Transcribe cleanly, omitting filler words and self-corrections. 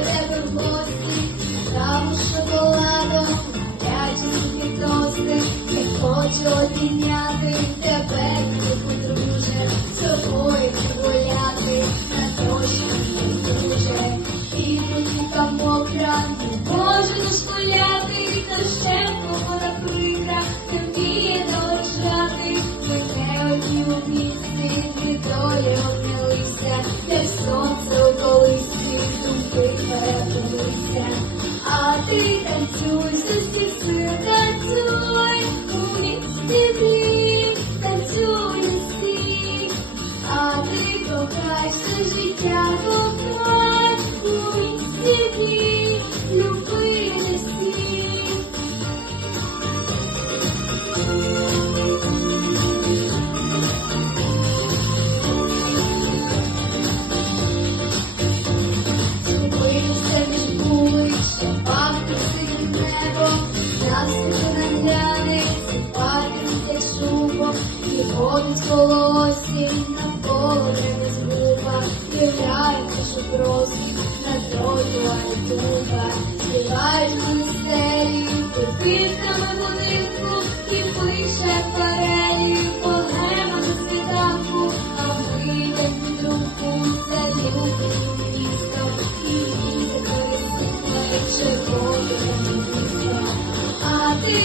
тебе в гості, каву з шоколадом, гарячі тости, не хочу обійняти тебе, друже, з тобою гуляти, на дощі не дуже, і будь-яка мокра, не можу дошкуляти, дощем погода прикра, не вміє дорожати, мене одні у місці, дві долі обнялися, де сонце у колисці, думки перепилися, а ти танцюй, з усіх сил танцюй, у місті твій, танцюй не стій, а ти кохай, все життя кохай, у місті твій, люби не стій. Виявся від вулиць, пахне синім небом, наступи наглянеться, пахнеться шубом, і ходить волоссям навколо тебе згуба, і грається шупрості на тротуарі дуба, співають містерію, підпівками будинку, і пише акварелі, полема на світанку, а ми йдем під руку, за любим містом, і вітер пересипає червоним містом. А ти